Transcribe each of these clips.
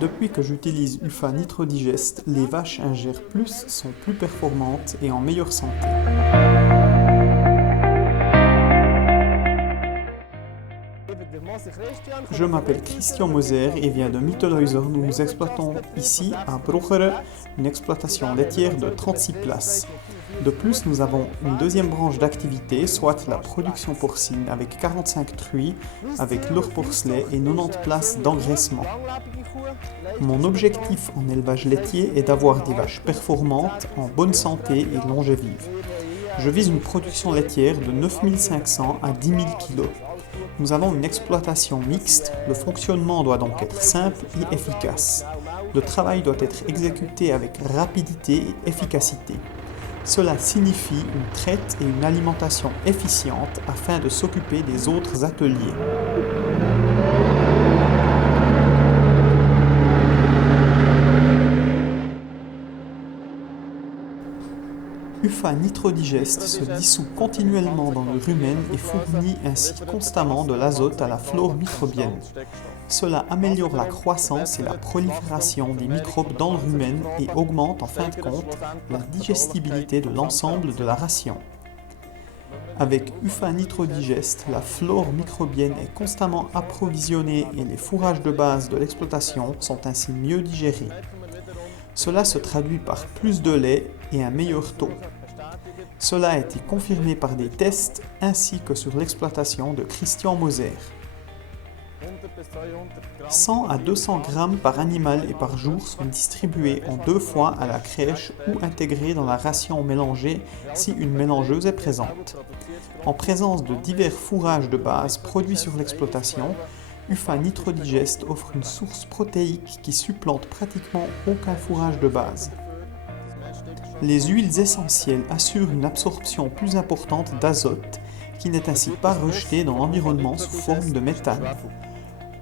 Depuis que j'utilise UFA Nitrodigest, les vaches ingèrent plus, sont plus performantes et en meilleure santé. Je m'appelle Christian Moser et viens de Mittelhäuser. Nous exploitons ici à Brocheren une exploitation laitière de 36 places. De plus, nous avons une deuxième branche d'activité, soit la production porcine avec 45 truies, avec leur porcelet et 90 places d'engraissement. Mon objectif en élevage laitier est d'avoir des vaches performantes, en bonne santé et longévives. Je vise une production laitière de 9500 à 10 000 kg. Nous avons une exploitation mixte, le fonctionnement doit donc être simple et efficace. Le travail doit être exécuté avec rapidité et efficacité. Cela signifie une traite et une alimentation efficiente afin de s'occuper des autres ateliers. UFA Nitrodigest se dissout continuellement dans le rumen et fournit ainsi constamment de l'azote à la flore microbienne. Cela améliore la croissance et la prolifération des microbes dans le rumen et augmente en fin de compte la digestibilité de l'ensemble de la ration. Avec UFA Nitrodigest, la flore microbienne est constamment approvisionnée et les fourrages de base de l'exploitation sont ainsi mieux digérés. Cela se traduit par plus de lait et un meilleur taux. Cela a été confirmé par des tests ainsi que sur l'exploitation de Christian Moser. 100 à 200 grammes par animal et par jour sont distribués en 2 fois à la crèche ou intégrés dans la ration mélangée si une mélangeuse est présente. En présence de divers fourrages de base produits sur l'exploitation, UFA Nitrodigest offre une source protéique qui supplante pratiquement aucun fourrage de base. Les huiles essentielles assurent une absorption plus importante d'azote, qui n'est ainsi pas rejeté dans l'environnement sous forme de méthane.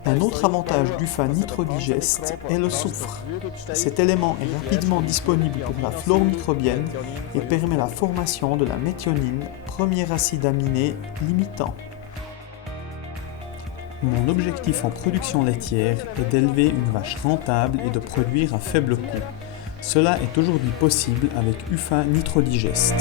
Un autre avantage d'UFA Nitrodigest est le soufre. Cet élément est rapidement disponible pour la flore microbienne et permet la formation de la méthionine, premier acide aminé limitant. Mon objectif en production laitière est d'élever une vache rentable et de produire à faible coût. Cela est aujourd'hui possible avec UFA Nitrodigest.